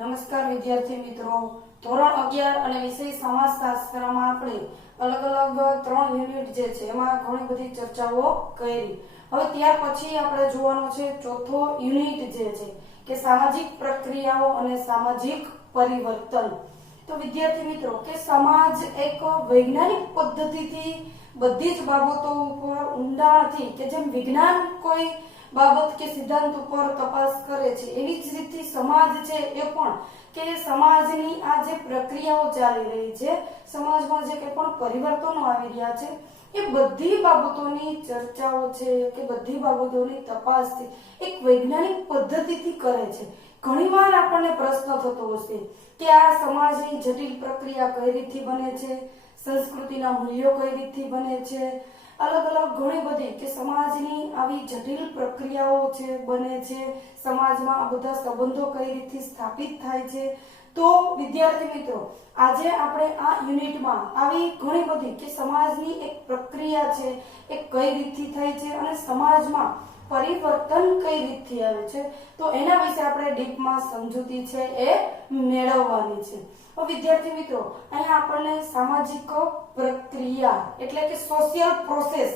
નમસ્કાર વિદ્યાર્થી મિત્રો, ધોરણ 11 અને વિષય સમાજશાસ્ત્રમાં આપણે અલગ અલગ 3 યુનિટ જે છે એમાં ઘણી બધી ચર્ચાઓ કરી. હવે ત્યાર પછી આપણે જોવાનો છે ચોથો યુનિટ જે છે કે સામાજિક પ્રક્રિયાઓ અને સામાજિક પરિવર્તન. તો વિદ્યાર્થી મિત્રો કે સમાજ એક વૈજ્ઞાનિક પદ્ધતિથી બધી જ બાબતો ઉપર ઊંડાણથી કે જેમ વિજ્ઞાન કોઈ બાબત કે સિદ્ધાંત ઉપર તપાસ કરે છે એવી જ રીતે સમાજ છે એ પણ કે સમાજની આ જે પ્રક્રિયાઓ ચાલી રહી છે, સમાજમાં જે કંઈ પણ પરિવર્તનો આવી રહ્યા છે એ બધી બાબતોની ચર્ચાઓ છે કે બધી બાબતોની તપાસથી એક વૈજ્ઞાનિક પદ્ધતિથી કરે છે. ઘણીવાર આપણને પ્રશ્ન થતો હશે કે આ સમાજની જટિલ પ્રક્રિયા કઈ રીતથી બને છે, સંસ્કૃતિના મૂલ્યો કઈ રીતથી બને છે, અલગ અલગ ઘણી બધી કે સમાજની આવી જટિલ પ્રક્રિયાઓ છે બને છે, સમાજમાં આ બધા સંબંધો કઈ રીતથી સ્થાપિત થાય છે. તો વિદ્યાર્થી મિત્રો, આજે આપણે આ યુનિટમાં આવી ઘણી બધી કે સમાજની એક પ્રક્રિયા છે એ કઈ રીતથી થાય છે અને સમાજમાં પરિવર્તન કઈ રીતથી આવે છે તો એના વિશે આપણે ડીપમાં સમજૂતી છે એ મેળવવાની છે. તો વિદ્યાર્થી મિત્રો, અહીંયા આપણને સામાજિક પ્રક્રિયા એટલે કે સોશિયલ પ્રોસેસ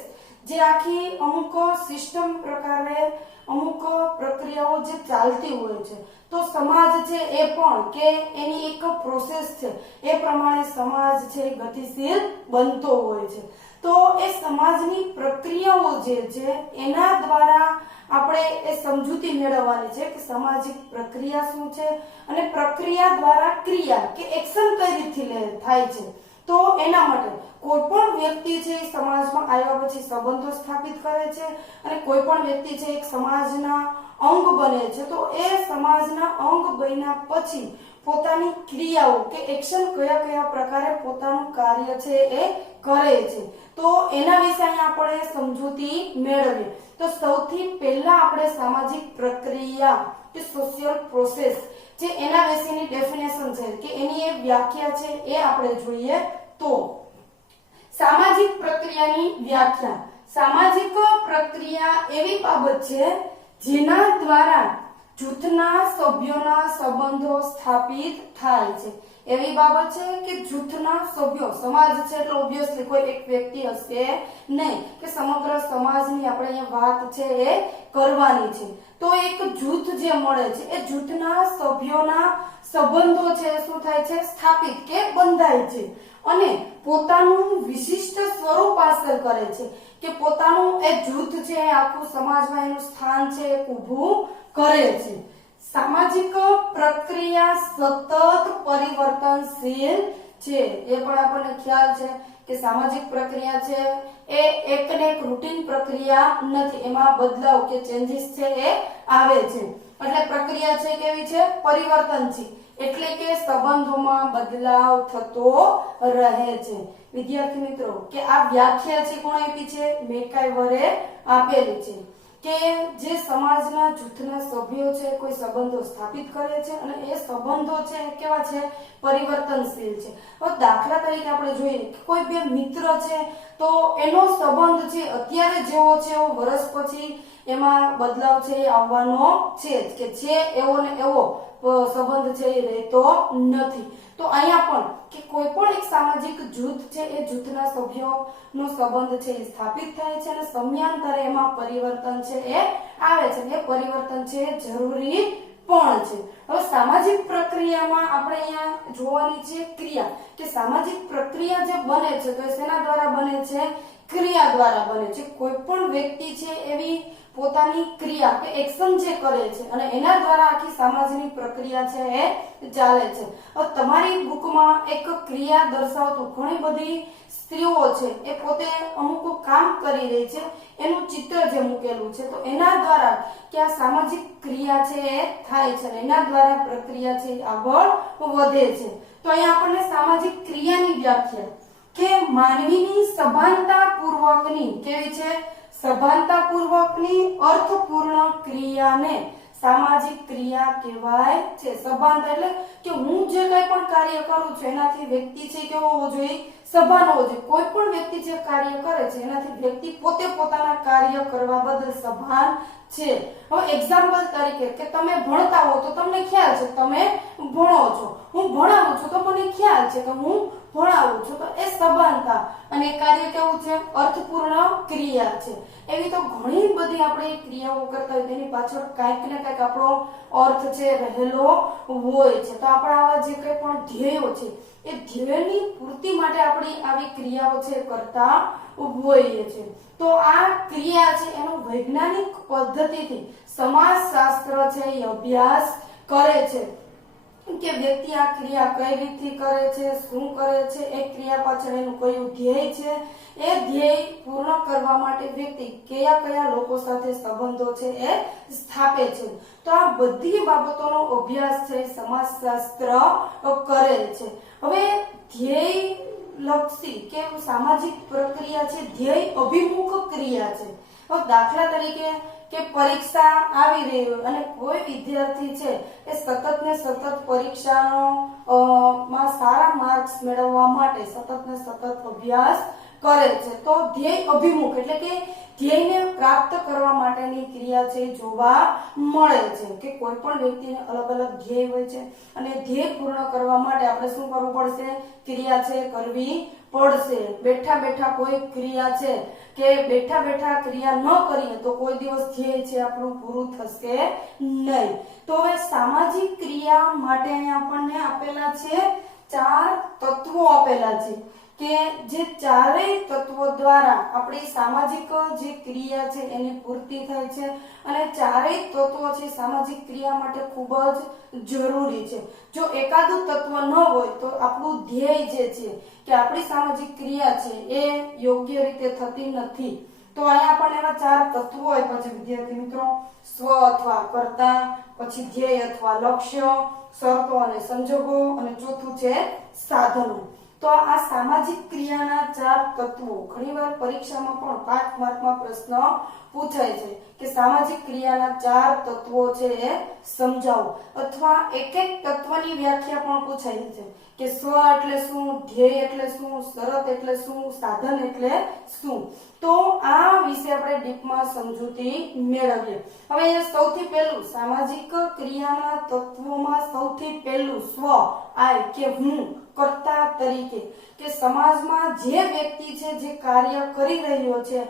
જે આખી અમુક સિસ્ટમ પ્રકારે અમુક પ્રક્રિયાઓ જે ચાલતી હોય છે તો સમાજ છે એ પણ કે એની એક પ્રોસેસ છે એ પ્રમાણે સમાજ છે ગતિશીલ બનતો હોય છે. તો એ સમાજની પ્રક્રિયાઓ જે છે એના દ્વારા આપણે એ સમજૂતી મેળવવાની છે કે સામાજિક પ્રક્રિયા શું છે અને પ્રક્રિયા દ્વારા ક્રિયા કે એક્શન કઈ રીતથી થાય છે. તો એના માટે કોઈ પણ વ્યક્તિ છે એ સમાજમાં આવ્યા પછી સંબંધો સ્થાપિત કરે છે અને કોઈ પણ વ્યક્તિ છે એક સમાજના અંગ બને છે તો એ સમાજના અંગ બન્યા પછી પોતાની ક્રિયાઓ કે એક્શન કયા કયા પ્રકારે પોતાનું કાર્ય છે એ કરે છે. તો એના વિશે અહીંયા આપણે સમજૂતી મેળવીએ. તો સૌથી પહેલા આપણે સામાજિક પ્રક્રિયા કે સોશિયલ પ્રોસેસ જે એના વિશેની ડેફિનેશન છે કે એની એક વ્યાખ્યા છે એ આપણે જોઈએ. તો સામાજિક પ્રક્રિયાની વ્યાખ્યા: સામાજિક પ્રક્રિયા એવી બાબત છે જેના દ્વારા જૂથના સભ્યોના સંબંધો સ્થાપિત થાય છે. એવી બાબત છે કે જૂથના સભ્યો, સમાજ છે એટલે ઓબ્વિયસલી કોઈ એક વ્યક્તિ હશે નહીં કે સમગ્ર સમાજની આપણે અહીંયા વાત છે એ કરવાની છે. તો એક જૂથ જે મળે છે એ જૂથના સભ્યોના સંબંધો છે શું થાય છે, સ્થાપિત કે બંધાય છે અને પોતાનું વિશિષ્ટ સ્વરૂપ હાંસલ કરે છે કે પોતાનું એ જૂથ છે આખું સમાજમાં એનું સ્થાન છે ઊભું કરે છે. સામાજિક પ્રક્રિયા સતત પરિવર્તનશીલ છે એ પણ આપણને ખ્યાલ છે કે સામાજિક પ્રક્રિયા છે એ એકને એક રૂટીન પ્રક્રિયા નથી, એમાં બદલાવ કે ચેન્જીસ છે એ આવે છે. એટલે પ્રક્રિયા છે કેવી છે, પરિવર્તનશીલ એટલે કે સંબંધોમાં બદલાવ થતો રહે છે. વિદ્યાર્થી મિત્રો કે આ વ્યાખ્યા છે કોણે આપી છે, મેકાઇવરે આપેલી છે કે જે સમાજના જૂથના સભ્યો છે કોઈ સંબંધો સ્થાપિત કરે છે અને એ સંબંધો છે કેવા છે, પરિવર્તનશીલ છે. હવે દાખલા તરીકે આપણે જોઈએ કે કોઈ બે મિત્ર છે તો એનો સંબંધ છે અત્યારે જેવો છે એવો વર્ષ પછી એમાં બદલાવ છે એ આવવાનો છે કે છે એવો ને એવો સંબંધ છે એ રહેતો નથી. તો અહીંયા પણ કે કોઈ પણ એક સામાજિક જૂથ છે એ જૂથના સભ્યોનો સંબંધ છે એ સ્થાપિત થાય છે અને સમયાંતરે એમાં પરિવર્તન છે એ આવે છે. એ પરિવર્તન છે એ જરૂરી પણ છે. હવે સામાજિક પ્રક્રિયામાં આપણે અહીંયા જોવાની છે ક્રિયા કે સામાજિક પ્રક્રિયા જે બને છે તો શેના દ્વારા બને છે, ક્રિયા દ્વારા બને છે. કોઈ પણ વ્યક્તિ છે એવી પોતાની ક્રિયા કે એક્શન જે કરે છે અને એના દ્વારા આખી સમાજની પ્રક્રિયા છે એ ચાલે છે. હવે તમારી બુકમાં એક ક્રિયા દર્શાવતું ઘણી બધી સ્ત્રીઓ છે એ પોતે અમુક કામ કરી રહી છે એનું ચિત્ર જે મૂકેલું છે તો એના દ્વારા કે આ સામાજિક ક્રિયા છે એ થાય છે અને એના દ્વારા પ્રક્રિયા છે આગળ વધે છે. તો અહીંયા આપણને સામાજિક ક્રિયાની વ્યાખ્યા કે માનવીની સભાનતા પૂર્વકની કેવી છે, સભાનતાપૂર્વકની અર્થપૂર્ણ ક્રિયાને સામાજિક ક્રિયા કહેવાય છે. સભાનતા એટલે કે હું જે કંઈ પણ કાર્ય કરું છું એનાથી વ્યક્તિ છે કેવો હોવો જોઈએ, સભાન હોવો જોઈએ. કોઈ પણ વ્યક્તિ જે કાર્ય કરે છે એનાથી વ્યક્તિ પોતે પોતાના કાર્ય કરવા બદલ સભાન છે. હવે એક્ઝામ્પલ તરીકે કે તમે ભણતા હો તો તમને ખ્યાલ છે તમે ભણો છો, હું ભણાવું છું તો મને ખ્યાલ છે કે હું ભણાવું છું, તો એ સભાનતા અને કાર્ય કેવું છે? અર્થપૂર્ણ ક્રિયા છે. એવી તો ઘણી બધી આપણે ક્રિયાઓ કરતા હોય તેની પાછળ કાંઈક ને કાંઈક આપણો અર્થ છે રહેલો હોય છે. તો આપણા આવા જે કંઈ પણ ધ્યેયો છે એ ધ્યેયની પૂર્તિ માટે આપણી આવી ક્રિયાઓ છે કરતા હોઈએ છે. તો આ ક્રિયા છે એનો વૈજ્ઞાનિક પદ્ધતિથી સમાજશાસ્ત્ર છે એ અભ્યાસ કરે છે કે વ્યક્તિ આ ક્રિયા કઈ રીતથી કરે છે, શું કરે છે, એ ક્રિયા પાછળ એનું કયું ધ્યેય છે, એ ધ્યેય પૂર્ણ કરવા માટે વ્યક્તિ કયા કયા લોકો સાથે સંબંધો છે એ સ્થાપે છે. તો આ બધી બાબતોનો અભ્યાસ છે સમાજશાસ્ત્ર કરે છે. હવે ધ્યેય લક્ષી કે સામાજિક પ્રક્રિયા છે ધ્યેય અભિમુખ ક્રિયા છે. હવે દાખલા તરીકે કે પરીક્ષા આવી રહી હોય અને કોઈ વિદ્યાર્થી છે એ સતત ને સતત પરીક્ષાનો માં સારા માર્ક્સ મેળવવા માટે સતત ને સતત અભ્યાસ કરે છે, તો ધ્યેય અભિમુખ એટલે કે ધ્યેયને પ્રાપ્ત કરવા માટેની ક્રિયા છે જોવા મળે છે. કે કોઈ પણ વ્યક્તિને અલગ અલગ ધ્યેય હોય છે અને ધ્યેય પૂર્ણ કરવા માટે આપણે શું કરવું પડશે? ક્રિયા છે કરવી પડશે. બેઠા બેઠા કોઈ ક્રિયા છે કે બેઠા બેઠા ક્રિયા ન કરીએ તો કોઈ દિવસ ધ્યેય છે આપણું પૂરું થશે નહીં. તો હવે સામાજિક ક્રિયા માટે આપણને આપેલા છે 4 તત્વો આપેલા છે કે જે ચારેય તત્વો દ્વારા આપણી સામાજિક જે ક્રિયા છે એની પૂર્તિ થાય છે અને ચારેય તત્વો છે સામાજિક ક્રિયા માટે ખૂબ જ જરૂરી છે. જો એકાદું તત્વ ન હોય તો આપણું ધ્યેય જે છે કે આપણી સામાજિક ક્રિયા છે એ યોગ્ય રીતે થતી નથી. તો અહીંયા આપણને એવા 4 તત્વો આપ્યા છે વિદ્યાર્થી મિત્રો: સ્વ અથવા કર્તા, પછી ધ્યેય અથવા લક્ષ્ય, શરતો અને સંજોગો, અને ચોથું છે સાધનો. તો આ સામાજિક ક્રિયાના 4 તત્વો ઘણીવાર પરીક્ષામાં પણ 5 માર્કમાં પ્રશ્ન પૂછાય છે કે સામાજિક ક્રિયાના 4 તત્વો છે એ સમજાવો, અથવા એક એક તત્વની વ્યાખ્યા પણ પૂછાય છે કે સ્વ એટલે શું, ધ્યેય એટલે શું, શરત એટલે શું, સાધન એટલે શું. તો આ વિશે આપણે ડીપમાં સમજૂતી મેળવીએ. હવે અહીંયા સૌથી પહેલું સામાજિક ક્રિયાના તત્વોમાં સૌથી પહેલું સ્વ, આઈ કે હું, કર્તા તરીકે, કે સમાજમાં જે વ્યક્તિ છે જે કાર્ય કરી રહ્યો છે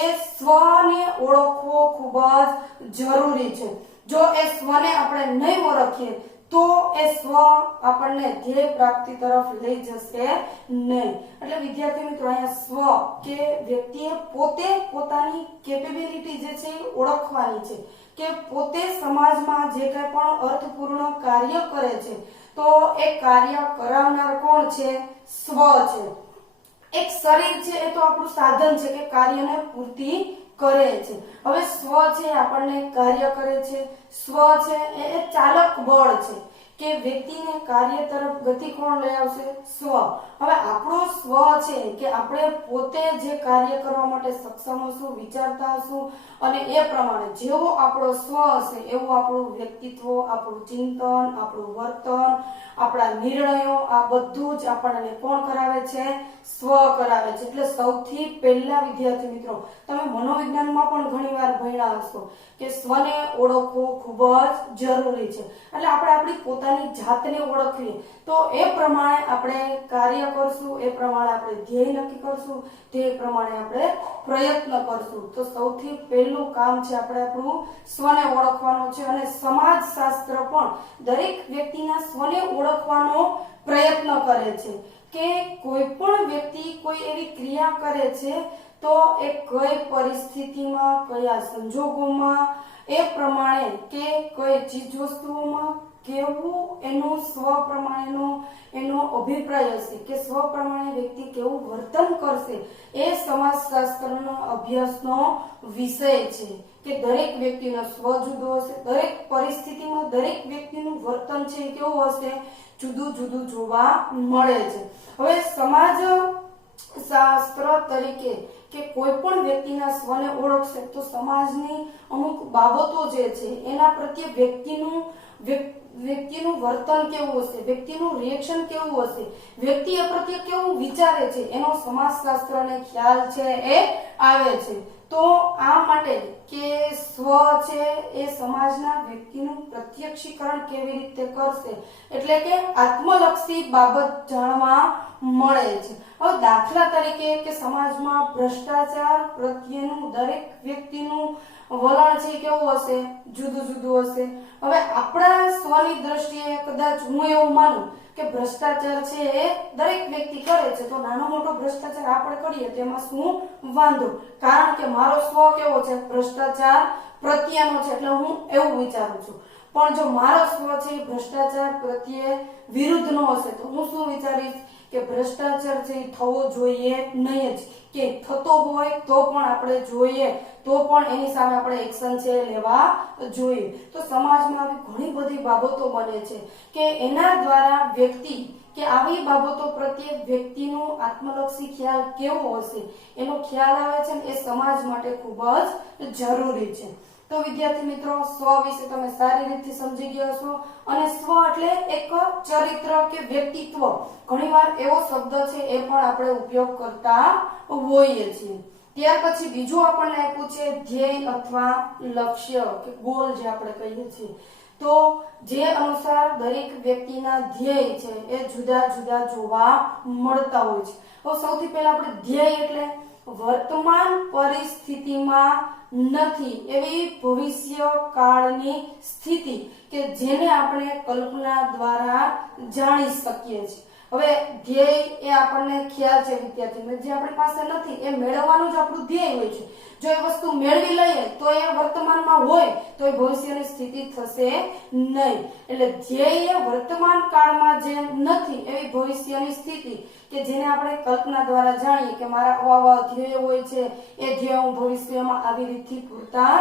એ સ્વને ઓળખવો ખૂબ જ જરૂરી છે. જો એ સ્વને આપણે નહીં ઓળખીએ તો એ સ્વ આપણને ધ્યેય પ્રાપ્તિ તરફ લઈ જશે નહીં. એટલે વિદ્યાર્થી મિત્રો અહીંયા સ્વ કે વ્યક્તિએ પોતે પોતાની કેપેબિલિટી જે છે એ ઓળખવાની છે કે પોતે સમાજમાં જે કંઈ પણ અર્થપૂર્ણ કાર્ય કરે છે તો એ કાર્ય કરાવનાર કોણ છે? સ્વ છે. એક શરીર છે એ તો આપણું સાધન છે કે કાર્યને પૂર્તિ કરે છે. હવે સ્વ છે આપણને કાર્ય કરે છે, સ્વ છે એ ચાલક બળ છે કે વ્યક્તિને કાર્ય તરફ ગતિ કોણ લઈ આવશે? સ્વ. હવે આપણો સ્વ છે કે આપણે પોતે જે કાર્ય કરવા માટે સક્ષમ હશું, વિચારતા હશું, અને એ પ્રમાણે જેવો આપણો સ્વ હશે એવું આપણું વ્યક્તિત્વ, આપણું ચિંતન, આપણું વર્તન, આપણા નિર્ણયો, આ બધું જ આપણને કોણ કરાવે છે? સ્વ કરાવે છે. એટલે સૌથી પહેલા વિદ્યાર્થી મિત્રો તમે મનોવિજ્ઞાનમાં પણ ઘણીવાર ભણ્યા હશો કે સ્વને ઓળખવું ખૂબ જ જરૂરી છે. એટલે આપણે આપણી પોતાની જાતને ઓળખીએ તો એ પ્રમાણે આપણે કાર્ય કરશું, એ પ્રમાણે આપણે ધ્યેય નક્કી કરશું, તે પ્રમાણે આપણે પ્રયત્ન કરશું. તો સૌથી પહેલું કામ છે આપણે આપણું સ્વને ઓળખવાનું છે. અને સમાજશાસ્ત્ર પણ દરેક વ્યક્તિના સ્વને ઓળખવાનો પ્રયત્ન કરે છે કે કોઈ પણ વ્યક્તિ કોઈ એવી ક્રિયા કરે છે તો એ કઈ પરિસ્થિતિમાં, કયા સંજોગોમાં, એ પ્રમાણે કે કઈ ચીજ વસ્તુઓમાં કેવું એનું સ્વ પ્રમાણેનો એનો અભિપ્રાય હશે કે સ્વ પ્રમાણે વ્યક્તિ કેવું વર્તન કરશે, એ સમાજશાસ્ત્રનો અભ્યાસનો વિષય છે. કે દરેક વ્યક્તિનો સ્વ જુદો હશે, દરેક પરિસ્થિતિમાં દરેક વ્યક્તિનું વર્તન છે કેવું હશે? જુદું જુદું જોવા મળે છે. હવે સમાજ શાસ્ત્ર તરીકે કે કોઈ પણ વ્યક્તિના સ્વને ઓળખશે તો સમાજની અમુક બાબતો જે છે એના પ્રત્યે વ્યક્તિનું વર્તન કેવું હશે, વ્યક્તિનું રિએક્શન કેવું હશે, વ્યક્તિ એ પ્રત્યે કેવું વિચારે છે, એનો સમાજશાસ્ત્રને ખ્યાલ છે એ આવે છે. તો આ માટે કે સ્વ છે એ સમાજના વ્યક્તિનું પ્રત્યક્ષીકરણ કેવી રીતે કરશે એટલે કે આત્મલક્ષી બાબત જાણવા મળે છે. હવે દાખલા તરીકે કે સમાજમાં ભ્રષ્ટાચાર પ્રત્યેનું દરેક વ્યક્તિનું વલણ છે કેવું હશે, જુદું જુદું હશે. હવે આપણા સ્વની દ્રષ્ટિએ કદાચ હું એવું માનું કે ભ્રષ્ટાચાર છે એ દરેક વ્યક્તિ કરે છે તો નાનો મોટો ભ્રષ્ટાચાર આપણે કરીએ તો એમાં શું વાંધો, કારણ કે મારો સ્વ કેવો છે, ભ્રષ્ટાચાર પ્રત્યેનો છે એટલે હું એવું વિચારું છું. પણ જો મારો સ્વ છે ભ્રષ્ટાચાર પ્રત્યે વિરુદ્ધનો હશે તો હું શું વિચારીશ કે ભ્રષ્ટાચાર છે થવો જોઈએ નહીં જ, કે થતો હોય તો પણ આપણે જોઈએ તો પણ એની સામે આપણે એક્શન છે લેવા જોઈએ. તો સમાજમાં આવી ઘણી બધી બાબતો બને છે કે એના દ્વારા વ્યક્તિ કે આવી બાબતો પ્રત્યે વ્યક્તિનું આત્મલક્ષી ખ્યાલ કેવો હશે એનો ખ્યાલ આવે છે ને એ સમાજ માટે ખૂબ જ જરૂરી છે. તો વિદ્યાર્થી મિત્રો, સ્વ વિશે તમે સારી રીતે સમજી ગયા છો અને સ્વ એટલે એક ચરિત્ર કે વ્યક્તિત્વ, ઘણીવાર એવો શબ્દ છે એ પણ આપણે ઉપયોગ કરતા હોઈએ છીએ. ત્યાર પછી બીજું આપણને આપ્યું છે ધ્યેય અથવા લક્ષ્ય કે ગોલ જે આપણે કહીએ છીએ. તો જે અનુસાર દરેક વ્યક્તિના ધ્યેય છે એ જુદા જુદા જોવા મળતા હોય છે. તો સૌથી પહેલા આપણે ધ્યેય એટલે વર્તમાન પરિસ્થિતિમાં નથી એવી ભવિષ્ય કાળની સ્થિતિ કે જેને આપણે કલ્પના દ્વારા જાણી શકીએ છીએ. હવે ધ્યેય એ આપણને ખ્યાલ છે વિદ્યાર્થીઓ, જે આપણી પાસે નથી એ મેળવવાનું જ આપણું ધ્યેય હોય છે. જો એ વસ્તુ મેળવી લઈએ તો એ વર્તમાનમાં હોય તો એ ભવિષ્યની સ્થિતિ થશે નહીં. એટલે ધ્યેય વર્તમાન કાળમાં જે નથી એવી ભવિષ્યની સ્થિતિ કે જેને આપણે કલ્પના દ્વારા જાણીએ કે મારા આવા ધ્યેય હોય છે, એ ધ્યેય હું ભવિષ્યમાં આવી રીતથી પૂર્તા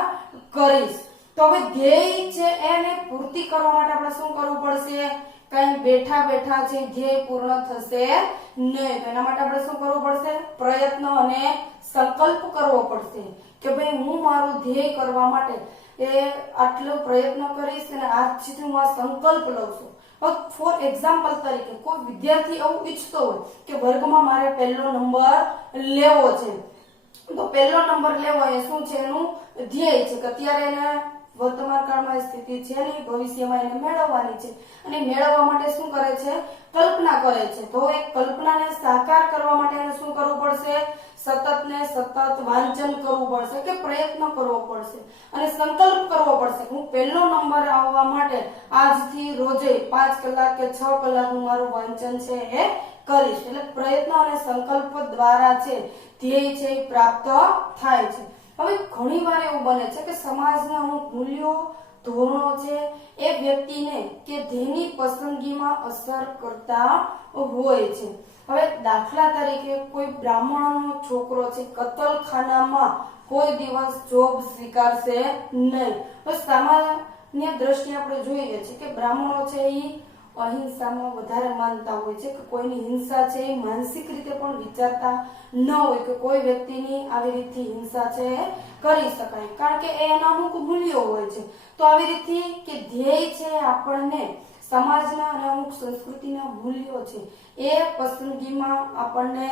કરીશ. તો હવે ધ્યેય છે એને પૂર્તિ કરવા માટે આપણે શું કરવું પડશે, કઈ બેઠા બેઠા છે ધ્યેય પૂર્ણ થશે નહીં. તો એના માટે આપણે શું કરવું પડશે, પ્રયત્ન અને સંકલ્પ કરવો પડશે કે ભાઈ હું મારું ધ્યેય કરવા માટે એ આટલો પ્રયત્ન કરીશ અને આજથી હું આ સંકલ્પ લઉં છું. ફોર એક્ઝામ્પલ તરીકે કોઈ વિદ્યાર્થી એવું ઈચ્છતો હોય કે વર્ગમાં મારે પહેલો નંબર લેવો છે, તો પહેલો નંબર લેવો એ શું છે, એનું ધ્યેય છે કે અત્યારે એને વર્તમાન કાળમાં સ્થિતિ છે ને ભવિષ્યમાં એને મેળવવાની છે અને મેળવવા માટે શું કરે છે, કલ્પના કરે છે. તો એ કલ્પનાને સાકાર કરવા માટે એને શું કરવું પડશે, સતત ને સતત વાંચન કરવું પડશે કે પ્રયત્ન કરવો પડશે અને સંકલ્પ કરવો પડશે. હું પહેલો નંબર આવવા માટે આજથી રોજે 5 કલાક કે 6 કલાકનું મારું વાંચન છે એ કરીશ. એટલે પ્રયત્ન અને સંકલ્પ દ્વારા છે ધ્યેય છે એ પ્રાપ્ત થાય છે. હવે ઘણી વાર એવું બને છે કે સમાજના અમુક મૂલ્યો ધોરણો છે એ વ્યક્તિને કે ધ્યેયની પસંદગીમાં અસર કરતા હોય છે. હવે દાખલા તરીકે કોઈ બ્રાહ્મણનો છોકરો છે કતલખાનામાં કોઈ દિવસ જોબ સ્વીકારશે નહીં. તો સામાન્ય દ્રષ્ટિએ આપણે જોઈએ છીએ કે બ્રાહ્મણો છે એ અહિંસામાં વધારે માનતા હોય છે કે કોઈની હિંસા છે એ માનસિક રીતે પણ વિચારતા ન હોય કે કોઈ વ્યક્તિની આવી રીતથી હિંસા છે કરી શકાય, કારણ કે એના અમુક મૂલ્યો હોય છે. તો આવી રીતે કે ધ્યેય છે આપણને સમાજના અને અમુક સંસ્કૃતિના મૂલ્યો છે એ પસંદગીમાં આપણને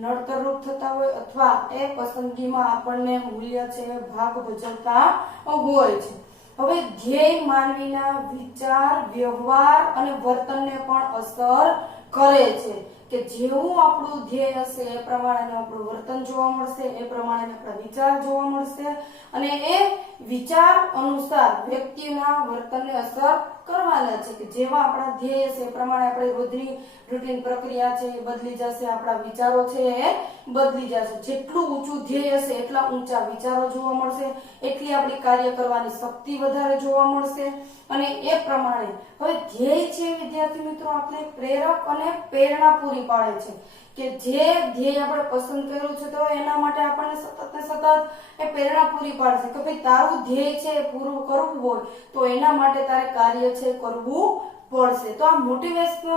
નડતરરૂપ થતા હોય અથવા એ પસંદગીમાં આપણને મૂલ્ય છે ભાગ ભજવતા હોય છે. હવે ધ્યેય માનવીના વિચાર, વ્યવહાર અને વર્તનને પણ અસર કરે છે કે જેવું આપણું ધ્યેય હશે એ પ્રમાણે આપણું વર્તન જોવા મળશે, એ પ્રમાણે આપણા વિચાર જોવા મળશે અને એ વિચાર અનુસાર વ્યક્તિના વર્તનને અસર કરવાના છે કે જેવા આપણા ધ્યેય છે એ પ્રમાણે આપણે રોજની રૂટીન પ્રક્રિયા છે એ બદલી જશે, આપણા વિચારો છે એ બદલી જશે. જેટલું ઊંચું ધ્યેય હશે એટલા ઊંચા વિચારો જોવા મળશે, એટલી આપણી કાર્ય કરવાની શક્તિ વધારે જોવા મળશે અને એ પ્રમાણે હવે ધ્યેય છે વિદ્યાર્થી મિત્રો આપણે પ્રેરક અને પ્રેરણા પૂરી પાડે છે કે જે ધ્યેય આપણે પસંદ કર્યું છે તો એના માટે આપણને સતત ને સતત એ પ્રેરણા પૂરી પાડશે કે ભાઈ તારું ધ્યેય છે પૂરું કરવું હોય તો એના માટે તારે કાર્ય છે કરવું પડશે. તો આ મોટિવેશન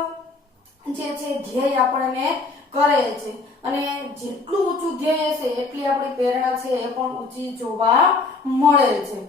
જે છે ધ્યેય આપણને કરે છે અને જેટલું ઊંચું ધ્યેય હશે એટલી આપણી પ્રેરણા છે એ પણ ઊંચી જોવા મળે છે.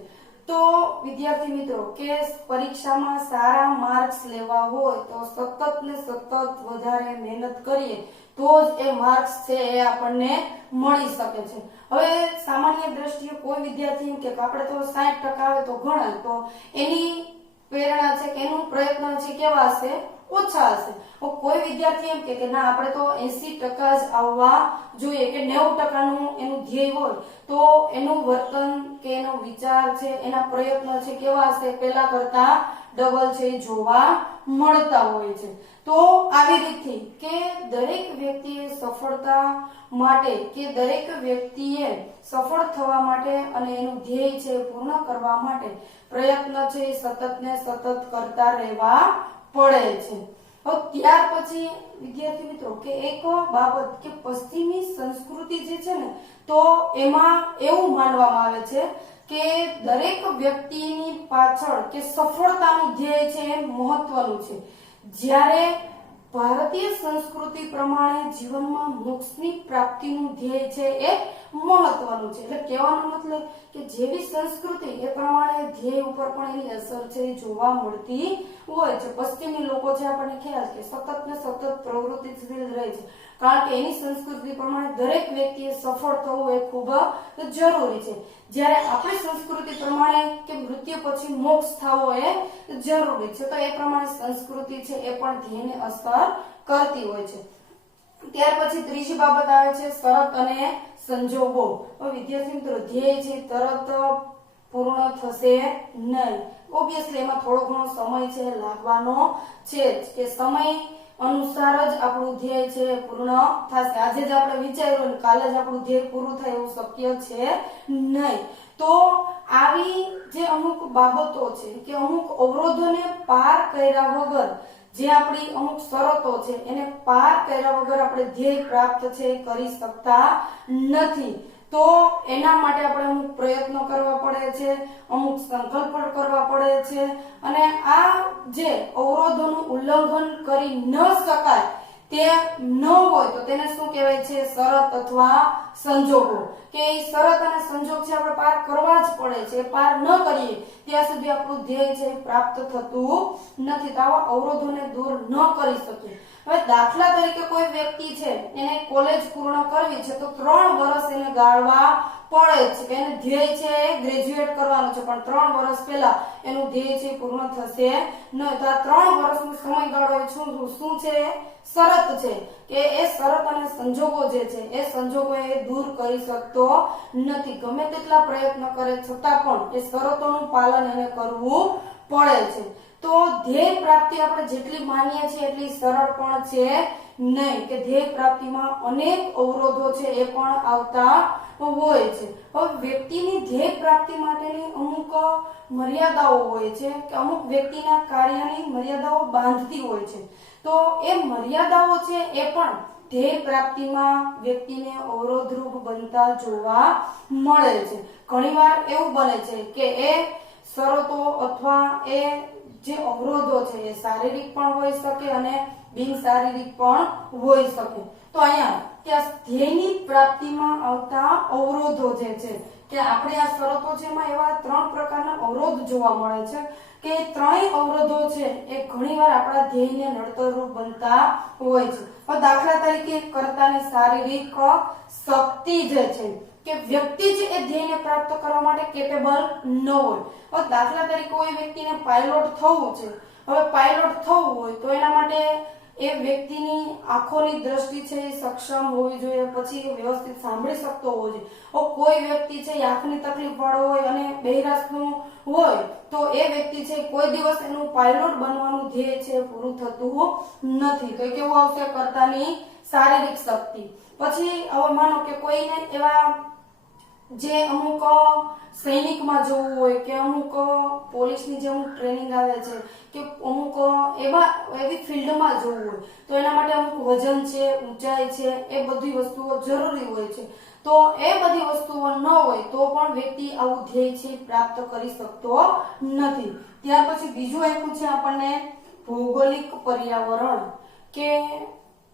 તો વિદ્યાર્થી મિત્રો કે પરીક્ષામાં સારા માર્ક્સ લેવા હોય તો સતત ને સતત વધારે મહેનત કરીએ તો જ એ માર્ક્સ છે એ આપણને મળી શકે છે. હવે સામાન્ય દ્રષ્ટિએ કોઈ વિદ્યાર્થી એમ કે આપણે તો 60% આવે તો ઘણા, તો એની પ્રેરણા છે કે એનું પ્રયત્ન છે કેવા હશે? ઓછા હશે. કોઈ વિદ્યાર્થી એમ કે ના આપણે તો 80% જ આવવા જોઈએ કે 90%નું એનું ધ્યેય હોય તો એનું વર્તન કે એનો વિચાર છે એના પ્રયત્ન છે કેવા હશે? પહેલા કરતા ડબલ છે જોવા મળતા હોય છે. તો આવી રીતથી કે દરેક વ્યક્તિએ સફળતા માટે કે દરેક વ્યક્તિએ સફળ થવા માટે અને એનું ધ્યેય છે પૂર્ણ કરવા માટે પ્રયત્ન છે સતત ને સતત કરતા રહેવા પડે છે. હવે ત્યાર પછી વિદ્યાર્થી મિત્રો કે એક બાબત કે પશ્ચિમી સંસ્કૃતિ જે છે ને તો એમાં એવું માનવામાં આવે છે કે દરેક વ્યક્તિની પાછળ કે સફળતાનું ધ્યેય છે એ મહત્વનું છે, જ્યારે ભારતીય સંસ્કૃતિ પ્રમાણે જીવનમાં મોક્ષની પ્રાપ્તિનું ધ્યેય છે એ મહત્વનું છે. એટલે કહેવાનો મતલબ કે જેવી સંસ્કૃતિ એ પ્રમાણે ધ્યેય ઉપર પણ એની અસર છે જોવા મળતી હોય છે. પશ્ચિમી લોકો છે આપણને ખ્યાલ કે સતત ને સતત પ્રવૃત્તિશીલ રહે છે, કારણ કે એની સંસ્કૃતિ પ્રમાણે દરેક વ્યક્તિએ સફળ થવું એ ખૂબ જ જરૂરી છે, જ્યારે આપણી સંસ્કૃતિ પ્રમાણે કે મૃત્યુ પછી મોક્ષ થવો એ જરૂરી છે. તો એ પ્રમાણે સંસ્કૃતિ છે એ પણ ધ્યેયને અસર કરતી હોય છે. ત્યાર પછી ત્રીજી બાબત આવે છે શરત અને સંજોગો. વિદ્યાર્થી મિત્રો ધ્યેય છે તરત પૂર્ણ થશે નહીં. ઓબ્વિયસલી એમાં થોડો ઘણો સમય છે લાગવાનો છે જ, કે સમય અનુસાર જ આપણું ધ્યેય છે પૂર્ણ થશે. આજે જ આપણે વિચાર્યું કાલે જ આપણું ધ્યેય પૂરું થાય એવું શક્ય છે નહીં. તો આવી જે અમુક બાબતો છે કે અમુક અવરોધોને પાર કર્યા વગર જે આપણી અમુક શરતો છે એને પાર કર્યા વગર આપણે ધ્યેય પ્રાપ્ત છે કરી શકતા નથી. તો એના માટે આપણે અમુક પ્રયત્નો કરવા પડે છે, અમુક સંકલ્પ કરવા પડે છે, અને આ જે અવરોધોનું ઉલ્લંઘન કરી ન શકાય તે ન હોય તો તેને શું કહેવાય છે? શરત અથવા સંજોગો. કે એ શરત અને સંજોગ છે આપણે પાર કરવા જ પડે છે. પાર ન કરીએ ત્યાં સુધી આપણું ધ્યેય છે પ્રાપ્ત થતું નથી. તો આવા અવરોધોને દૂર ન કરી શકીએ. હવે દાખલા તરીકે કોઈ વ્યક્તિ છે એને કોલેજ પૂર્ણ કરવી છે તો 3 વર્ષ એને ગાળવા પડે છે કે એને ધ્યેય છે ગ્રેજ્યુએટ કરવાનું છે, પણ 3 વર્ષ પહેલા એનું ધ્યેય છે પૂર્ણ થશે નહીં. તો આ 3 વર્ષનો સમયગાળો એ શું છે? શરત છે કે એ શરત અને સંજોગો જે છે એ સંજોગો એ દૂર કરી શકતો નથી. ગમે તેટલા પ્રયત્ન કરે છતાં પણ એ શરતોનું પાલન એને કરવું પડે છે. તો ધ્યેય પ્રાપ્તિ આપણે જેટલી માનીએ છીએ એટલી સરળ પણ છે નહીં, કે ધ્યેય પ્રાપ્તિમાં અનેક અવરોધો છે એ પણ આવતા હોય છે. હવે વ્યક્તિની ધ્યેય પ્રાપ્તિ માટેની અમુક મર્યાદાઓ હોય છે કે અમુક વ્યક્તિના કાર્યની મર્યાદાઓ બાંધતી હોય છે. તો એ મર્યાદાઓ છે એ પણ ધ્યેય પ્રાપ્તિમાં વ્યક્તિને અવરોધરૂપ બનતા જોવા મળે છે. ઘણીવાર એવું બને છે કે એ શરતો અથવા એ જે અવરોધો છે એ શારીરિક પણ હોઈ શકે અને બિનશારીરિક પણ હોઈ શકે. તો અહીંયા કે ધ્યેયની પ્રાપ્તિમાં આવતા અવરોધો જે છે કે આપણે આ શરતો છે એમાં એવા 3 પ્રકારના અવરોધ જોવા મળે છે કે ત્રણેય અવરોધો છે એ ઘણીવાર આપણા ધ્યેયને નડતરરૂપ બનતા હોય છે. હવે દાખલા તરીકે કર્તાની શારીરિક શક્તિ જે છે કે વ્યક્તિ છે એ ધ્યેયને પ્રાપ્ત કરવા માટે કેપેબલ ન હોય. હવે દાખલા તરીકે કોઈ વ્યક્તિને પાયલોટ થવું છે. હવે પાયલોટ થવું હોય તો એના માટે એ વ્યક્તિની આંખોની દ્રષ્ટિ છે એ સક્ષમ હોવી જોઈએ, પછી એ વ્યવસ્થિત સાંભળી શકતો હોવો જોઈએ. કોઈ વ્યક્તિ છે એ આંખની તકલીફ વાળો હોય અને બહેરાશનું હોય તો એ વ્યક્તિ છે કોઈ દિવસ એનું પાયલોટ બનવાનું ધ્યેય છે પૂરું થતું નથી. તો એ કેવું આવશે? કર્તાની શારીરિક શક્તિ. પછી હવે માનો કે કોઈને એવા જે અમુક સૈનિકમાં જવું હોય કે અમુક પોલીસની જે અમુક ટ્રેનિંગ આવે છે કે અમુક એવી ફિલ્ડમાં જવું હોય તો એના માટે અમુક વજન છે, ઊંચાઈ છે, એ બધી વસ્તુઓ જરૂરી હોય છે. તો એ બધી વસ્તુઓ ન હોય તો પણ વ્યક્તિ આવું ધ્યેય છે પ્રાપ્ત કરી શકતો નથી. ત્યાર પછી બીજું આપ્યું છે આપણને ભૌગોલિક પર્યાવરણ, કે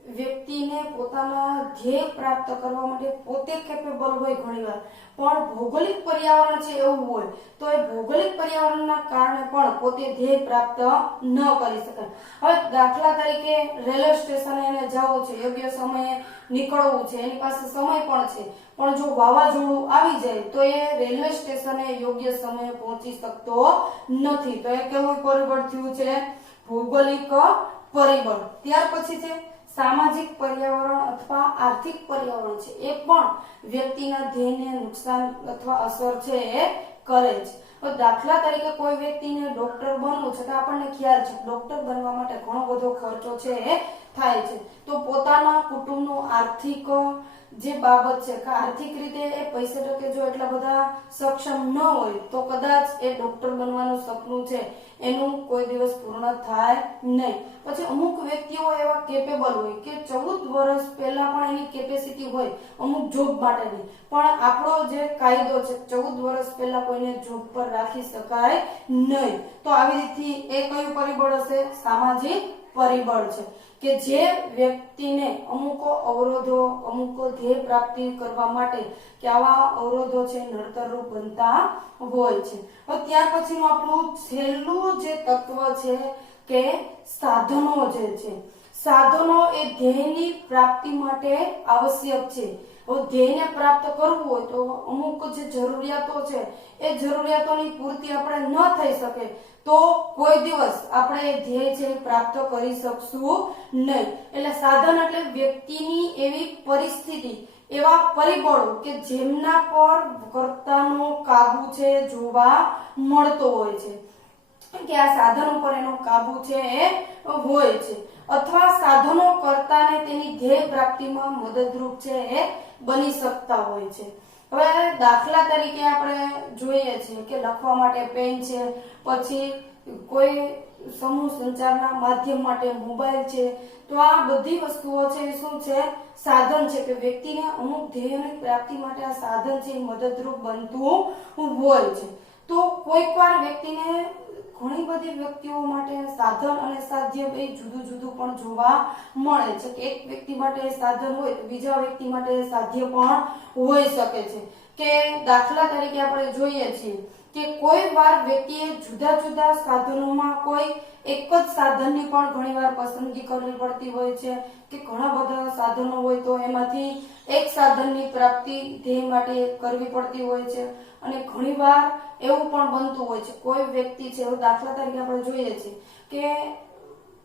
વ્યક્તિને પોતાના ધ્યેય પ્રાપ્ત કરવા માટે પોતે કેપેબલ હોય ઘણીવાર, પણ ભૌગોલિક પર્યાવરણ છે એવું હોય તો એ ભૌગોલિક પર્યાવરણના કારણે પણ પોતે ધ્યેય પ્રાપ્ત ન કરી શકાય. હવે દાખલા તરીકે રેલવે સ્ટેશને એને જવું છે, યોગ્ય સમયે નીકળવું છે, એની પાસે સમય પણ છે, પણ જો વાવાઝોડું આવી જાય તો એ રેલવે સ્ટેશને યોગ્ય સમયે પહોંચી શકતો નથી. તો એ કેવું પરિબળ થયું છે? ભૌગોલિક પરિબળ. ત્યાર પછી છે સામાજિક પર્યાવરણ અથવા આર્થિક પર્યાવરણ છે, એ પણ વ્યક્તિના ધ્યેયને નુકસાન અથવા અસર છે એ કરે છે. તો દાખલા તરીકે કોઈ વ્યક્તિને ડોક્ટર બનવું છે તો આપણને ખ્યાલ છે ડોક્ટર બનવા માટે ઘણો બધો ખર્ચો છે એ થાય છે. તો પોતાના કુટુંબનું આર્થિક જે બાબત છે કે આર્થિક રીતે એ પૈસા ટકે જો એટલા બધા સક્ષમ ન હોય તો કદાચ એ ડોક્ટર બનવાનું સપનું છે એનું કોઈ દિવસ પૂર્ણ થાય નહીં. પછી અમુક વ્યક્તિઓ એવા કેપેબલ હોય કે 14 વર્ષ પહેલા પણ એની કેપેસિટી હોય અમુક જોબ માટેની, પણ આપણો જે કાયદો છે 14 વર્ષ પહેલા કોઈને જોબ પર રાખી શકાય નહીં. તો આવી રીતે એ કયું પરિબળ હશે? સામાજિક પરિબળ છે કે જે વ્યક્તિને અમુક અવરોધો, અમુક ધ્યેય પ્રાપ્તિ કરવા માટે કે આવા અવરોધો છે નડતરરૂપ બનતા હોય છે. હવે ત્યાર પછીનું આપણું છેલ્લું જે તત્વ છે કે સાધનો જે છે. સાધનો એ ધ્યેયની પ્રાપ્તિ માટે આવશ્યક છે. હવે ધ્યેયને પ્રાપ્ત કરવું હોય તો અમુક જે જરૂરિયાતો છે એ જરૂરિયાતોની પૂર્તિ આપણે ન થઈ શકે તો કોઈ દિવસ આપણે એ ધ્યેય છે પ્રાપ્ત કરી શકશું નહીં. એટલે સાધન એટલે વ્યક્તિની એવી પરિસ્થિતિ, એવા પરિબળો કે જેમના પર કર્તાનો કાબુ છે જોવા મળતો હોય છે, કે આ સાધનો પર એનો કાબુ છે એ હોય છે, અથવા સાધનો કર્તાને તેની ધ્યેય પ્રાપ્તિમાં મદદરૂપ છે એ બની શકતા હોય છે. હવે દાખલા તરીકે આપણે જોઈએ છીએ કે લખવા માટે પેન છે, પછી કોઈ સમૂહ સંચારના માધ્યમ માટે મોબાઈલ છે. તો આ બધી વસ્તુઓ છે એ શું છે? સાધન છે કે વ્યક્તિને અમુક ધ્યેયની પ્રાપ્તિ માટે આ સાધન છે એ મદદરૂપ બનતું હોય છે. તો કોઈક વાર વ્યક્તિને ઘણી બધી વ્યક્તિઓ માટે સાધન અને સાધ્ય બે જુદું જુદું પણ જોવા મળે છે. એક વ્યક્તિ માટે સાધન હોય તો બીજા વ્યક્તિ માટે સાધ્ય પણ હોઈ શકે છે. કે દાખલા તરીકે આપણે જોઈએ છીએ કે કોઈ વાર વ્યક્તિએ જુદા જુદા સાધનોમાં કોઈ એક જ સાધનની પણ ઘણીવાર પસંદગી કરવી પડતી હોય છે કે ઘણા બધા સાધનો હોય તો એમાંથી એક સાધનની પ્રાપ્તિ ધ્યેય માટે કરવી પડતી હોય છે. અને ઘણીવાર એવું પણ બનતું હોય છે કોઈ વ્યક્તિ છે, દાખલા તરીકે આપણે જોઈએ છીએ કે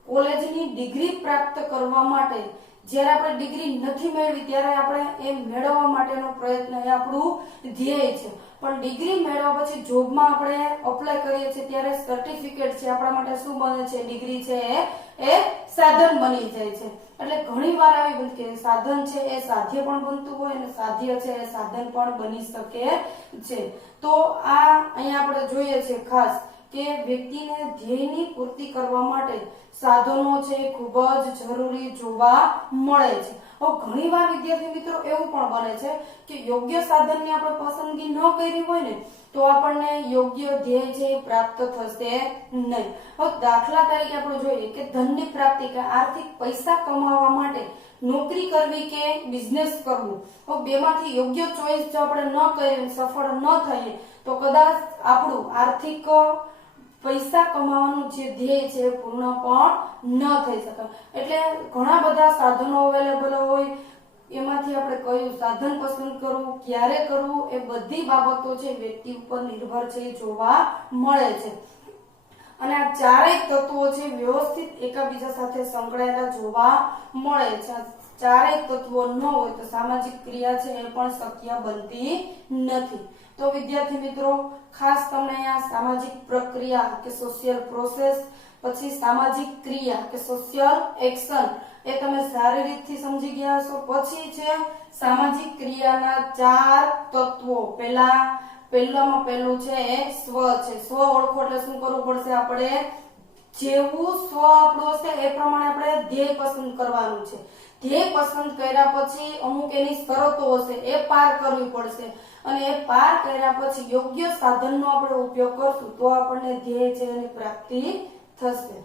કોલેજની ડિગ્રી પ્રાપ્ત કરવા માટે જ્યારે આપણે ડિગ્રી નથી મેળવી ત્યારે આપણે એ મેળવવા માટેનો પ્રયત્ન એ આપણું ધ્યેય છે, પણ ડિગ્રી મેળવ્યા પછી જોબમાં આપણે અપ્લાય કરીએ છીએ ત્યારે સર્ટિફિકેટ છે આપણા માટે શું બને છે? ડિગ્રી છે એ સાધન બની જાય છે. એટલે ઘણી વાર આવી બને કે સાધન છે એ સાધ્ય પણ બનતું હોય અને સાધ્ય છે એ સાધન પણ બની શકે છે. તો આ અહીંયા આપણે જોઈએ છે ખાસ કે વ્યક્તિને ધ્યેયની પૂર્તિ કરવા માટે સાધનો છે ખૂબ જ જરૂરી જોવા મળે છે. હવે ઘણીવાર વિદ્યાર્થી મિત્રો એવું પણ બને છે કે યોગ્ય સાધનની આપણે પસંદગી ન કરી હોય ને તો આપણને યોગ્ય ધ્યેય છે પ્રાપ્ત થશે નહીં. હવે દાખલા તરીકે આપણે જોઈએ કે ધનની પ્રાપ્તિ કે આર્થિક પૈસા કમાવા માટે નોકરી કરવી કે બિઝનેસ કરવું, હવે બેમાંથી યોગ્ય ચોઈસ જો આપણે ન કરીએ, સફળ ન થઈએ તો કદાચ આપણું આર્થિક પૈસા કમાવાનું જે ધ્યેય છે પૂર્ણ પણ ન થઈ શકે. એટલે ઘણા બધા સાધનો અવેલેબલ હોય, એમાંથી આપણે કયું સાધન પસંદ કરવું, ક્યારે કરવું, એ બધી બાબતો છે વ્યક્તિ ઉપર નિર્ભર છે જોવા મળે છે. અને આ ચારેય તત્વો છે વ્યવસ્થિત એકબીજા સાથે સંકળાયેલા જોવા મળે છે. ચારેય તત્વો ન હોય તો સામાજિક ક્રિયા છે એ પણ શક્ય બનતી નથી. તો વિદ્યાર્થી મિત્રો ખાસ તમને અહીંયા સામાજિક પ્રક્રિયા કે સોશિયલ પ્રોસેસ, પછી સામાજિક ક્રિયા કે સોશિયલ એક્શન એ તમે સારી રીતથી સમજી ગયા છો. પછી છે સામાજિક ક્રિયાના 4 તત્વો. પહેલામાં પહેલું છે એ સ્વ છે. સ્વ ઓળખો એટલે શું કરવું પડશે? આપણે જેવું સ્વ આપણું હશે એ પ્રમાણે આપણે ધ્યેય પસંદ કરવાનું છે. ધ્યેય પસંદ કર્યા પછી અમુક એની શરતો હશે એ પાર કરવી પડશે, અને એ પાર કર્યા પછી યોગ્ય સાધનનો આપણે ઉપયોગ કરશું તો આપણને ધ્યેય છે એની પ્રાપ્તિ થશે.